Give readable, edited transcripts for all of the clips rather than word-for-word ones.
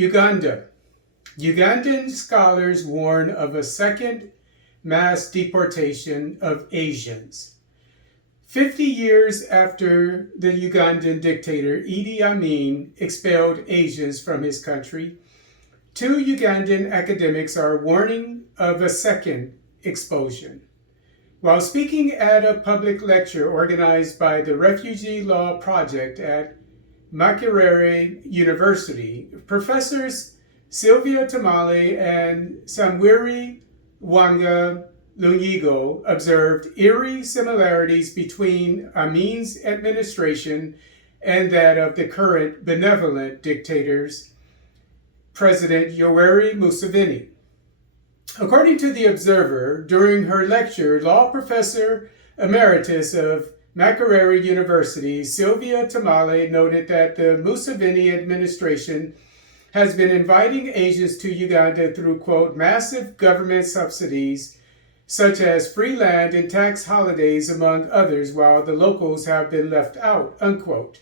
Uganda. Ugandan scholars warn of a second mass deportation of Asians. 50 years after the Ugandan dictator Idi Amin expelled Asians from his country, two Ugandan academics are warning of a second expulsion. While speaking at a public lecture organized by the Refugee Law Project at Makerere University, Professors Sylvia, Tamale, and Samwiri Lwanga-Lunyiigo observed eerie similarities between Amin's administration and that of the current benevolent dictator's President Yoweri Museveni. According to The Observer, during her lecture, Law Professor Emeritus of Makerere University, Sylvia Tamale, noted that the Museveni administration has been inviting Asians to Uganda through, quote, massive government subsidies, such as free land and tax holidays, among others, while the locals have been left out, unquote.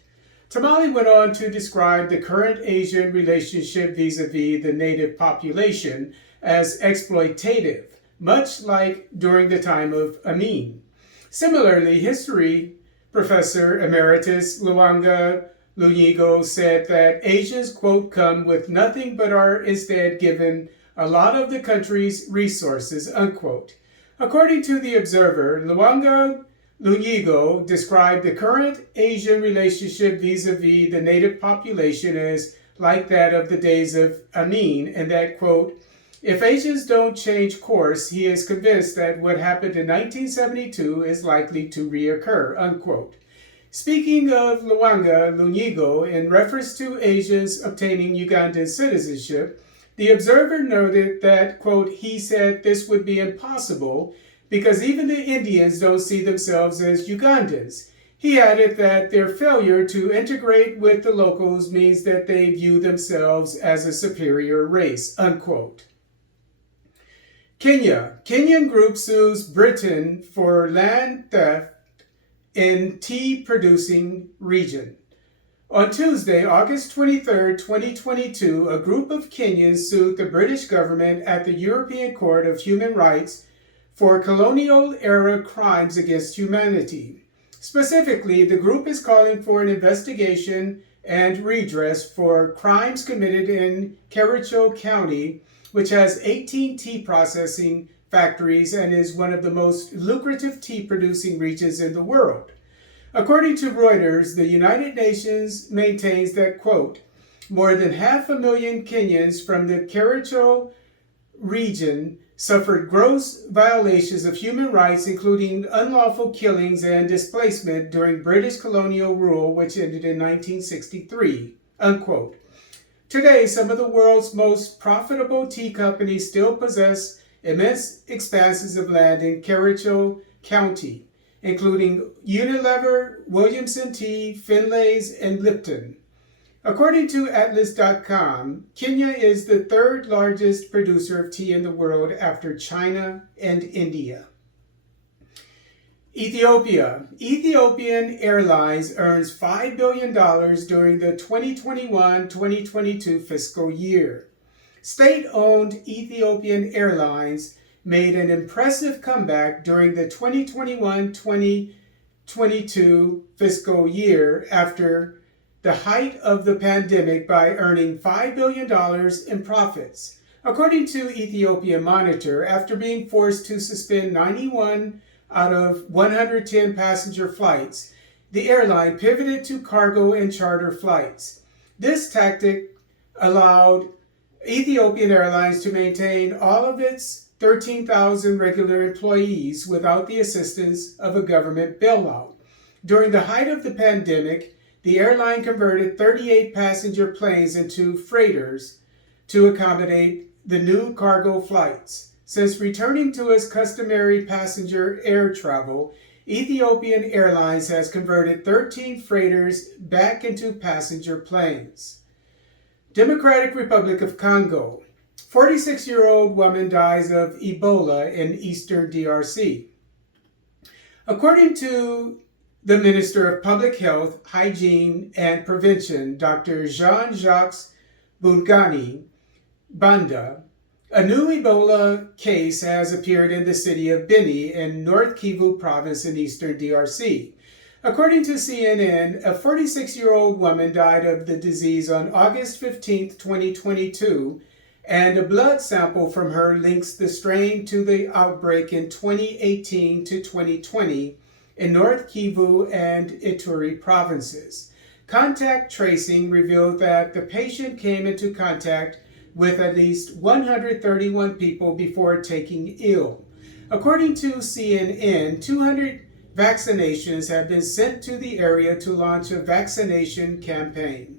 Tamale went on to describe the current Asian relationship vis-à-vis the native population as exploitative, much like during the time of Amin. Similarly, history professor Emeritus Lwanga-Lunyiigo said that Asians, quote, come with nothing but are instead given a lot of the country's resources, unquote. According to The Observer, Lwanga-Lunyiigo described the current Asian relationship vis-à-vis the native population as like that of the days of Amin, and that, quote, if Asians don't change course, he is convinced that what happened in 1972 is likely to reoccur, unquote. Speaking of Lwanga-Lunyiigo in reference to Asians obtaining Ugandan citizenship, The Observer noted that, quote, he said this would be impossible because even the Indians don't see themselves as Ugandans. He added that their failure to integrate with the locals means that they view themselves as a superior race, unquote. Kenya. Kenyan group sues Britain for land theft in tea-producing region. On Tuesday, August 23, 2022, a group of Kenyans sued the British government at the European Court of Human Rights for colonial-era crimes against humanity. Specifically, the group is calling for an investigation and redress for crimes committed in Kericho County, which has 18 tea processing factories and is one of the most lucrative tea-producing regions in the world. According to Reuters, the United Nations maintains that, quote, more than 500,000 Kenyans from the Kericho region suffered gross violations of human rights, including unlawful killings and displacement during British colonial rule, which ended in 1963, unquote. Today, some of the world's most profitable tea companies still possess immense expanses of land in Kericho County, including Unilever, Williamson Tea, Finlay's, and Lipton. According to Atlas.com, Kenya is the third largest producer of tea in the world after China and India. Ethiopia. Ethiopian Airlines earns $5 billion during the 2021-2022 fiscal year. State-owned Ethiopian Airlines made an impressive comeback during the 2021-2022 fiscal year after the height of the pandemic by earning $5 billion in profits. According to Ethiopian Monitor, after being forced to suspend 91 out of 110 passenger flights, the airline pivoted to cargo and charter flights. This tactic allowed Ethiopian Airlines to maintain all of its 13,000 regular employees without the assistance of a government bailout. During the height of the pandemic, the airline converted 38 passenger planes into freighters to accommodate the new cargo flights. Since returning to its customary passenger air travel, Ethiopian Airlines has converted 13 freighters back into passenger planes. Democratic Republic of Congo. 46-year-old woman dies of Ebola in eastern DRC. According to the Minister of Public Health, Hygiene, and Prevention, Dr. Jean-Jacques Bungani, Banda. A new Ebola case has appeared in the city of Beni in North Kivu province in eastern DRC. According to CNN, a 46-year-old woman died of the disease on August 15, 2022, and a blood sample from her links the strain to the outbreak in 2018 to 2020 in North Kivu and Ituri provinces. Contact tracing revealed that the patient came into contact with at least 131 people before taking ill. According to CNN, 200 vaccinations have been sent to the area to launch a vaccination campaign.